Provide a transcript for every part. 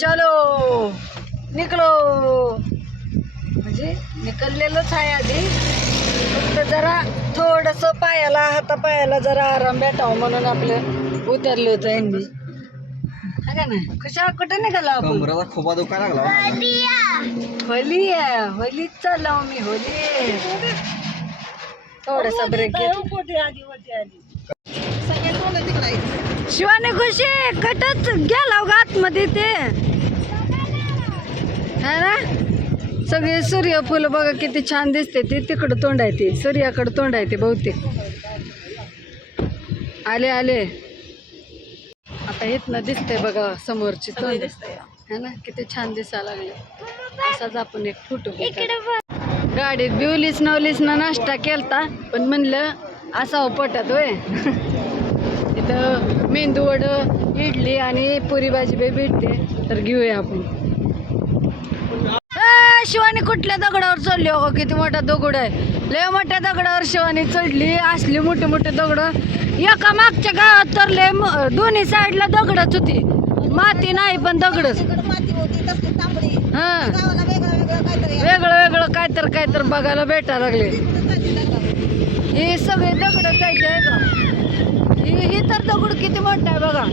चलो निकलो म्हणजे निकललेलंच आहे आधी, फक्त जरा थोडस पायाला हातापायाला जरा आराम भेटावं म्हणून आपलं उतरलं होतं यांनी. का ना कशा कुठं निघाला आपण? खोपा दुखायला लागला. होली आहे, होलीच चाललो मी. होली थोडासा ब्रेक शिवाने खुशी कटच गेला आतमध्ये ते है ना. सगळे सूर्यफुल बघा किती छान दिसते. ते तिकडं तोंड आहे, ते सूर्याकडं तोंड आहे ते बहुतेक. आले आले आता इथनं दिसते बघा समोरची तोंड है ना, किती छान दिसायला लागले. असाच आपण एक फोटो गाडीत बिवलीच नवलीच ना नाश्ता केलता, पण म्हणलं असावं पोटात होय. इथं मेंदू वड इडली आणि पुरी भाजी बी भेटते, तर घेऊया आपण. शिवानी कुठल्या दगडावर चढली हो? किती मोठा दगड आहे, लय मोठ्या दगडावर शिवानी चढली. असली मोठे मोठे दगड एका मागच्या गावात तर लय दोन्ही साईडला दगडच होती, माती नाही पण दगडच. हा वेगळं वेगळं काय तर बघायला भेटायला लागले. हे सगळे दगडच आहे का? हे तर दगड किती मोठा आहे बघा.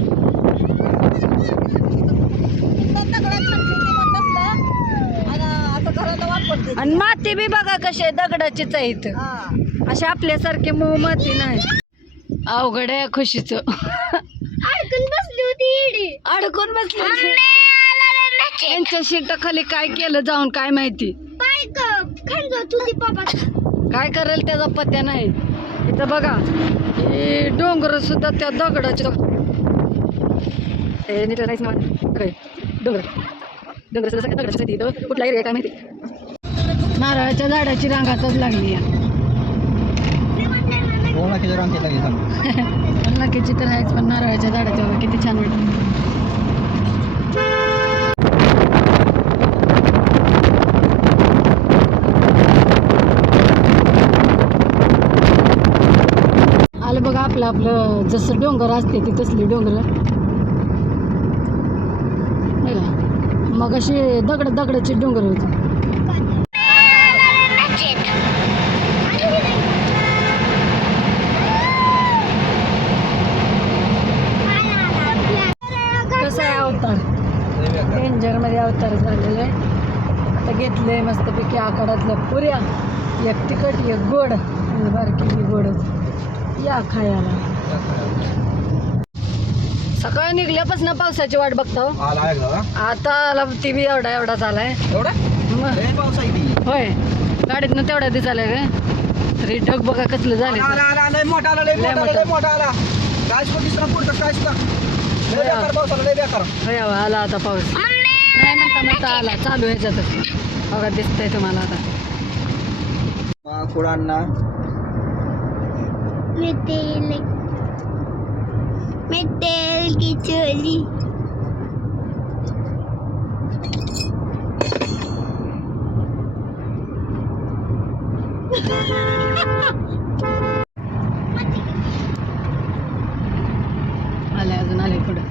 आणि माती बी बघा कशी आहे, दगडाचीच आहे इथं. अशी आपल्यासारखी मऊ माती नाही. अवघड आहे खुशीच. अडकून बसली होती, अडकून बसली होती. यांच्या शेताखाली काय केलं जाऊन काय माहिती. काय करेल त्याचा पत्या नाही. इथं बघा हे डोंगर सुद्धा त्या दगडाचे डोंगर डोंगर सुद्धा दगडाची इथं कुठला एरिया काय माहिती. नारळाच्या झाडाची रांगातच लागली या. नक्कीची तर आहेच, पण नारळाच्या झाडाच्या किती छान वाटतं. आलं बघा आपलं आपलं जसं डोंगर असते ती तसली डोंगर. मग अशी दगडाची डोंगर होती. कसं आहे अवतार, डेंजर मध्ये अवतार झालेलं आहे. आता घेतलंय मस्तपैकी आकारातल्या पुऱ्या, एक तिखट एक गोड आणि बारकी गोडच. या खायला सकाळी निघल्यापासून पावसाची वाट बघतो. आता आला ती बी एवढा झालाय. होय गाडीतनं तेवढा दिसायला काय तरी ढग बघा कसलं झालं. आला आता पाऊस नाही म्हणता आला चालू ह्याच्यातच बघा दिसतंय तुम्हाला आता. मेटेल की चोली आले अजून आले पुढं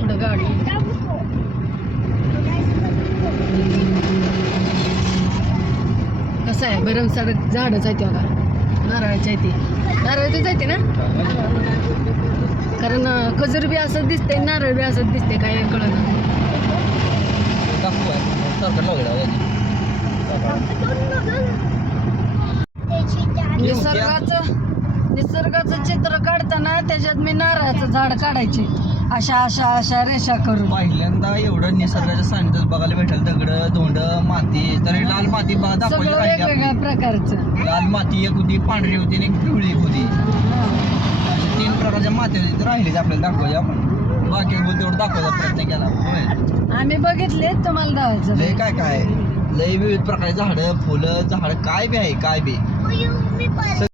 पुढं गाडी. कसं आहे बरं सगळं झाडच आहे ते बघा, नारळाची आहे ती. नारळाचीच आहे ती ना, कारण खजूर बी असं दिसते नारळ बी असं दिसते काय कळत. निसर्गाचं चित्र काढताना त्याच्यात मी नारळाचं झाड काढायचे अशा रेषा करून. पहिल्यांदा एवढं निसर्गाच्या सानिध्यात बघायला भेटेल. दगड धोंड माती, तरी लाल माती दाखवली वेगवेगळ्या प्रकारचं. लाल माती एक होती, पांढरी होती आणि एक पिवळी होती. 3 प्रकारच्या माती होती राहिली आपल्याला दाखवायची. आपण बाकी तेवढं दाखवायचा प्रयत्न केला. आम्ही बघितले तुम्हाला दाखवायचं. लय काय लय विविध प्रकारचे झाडं फुलं झाड काय बी आहे काय बी.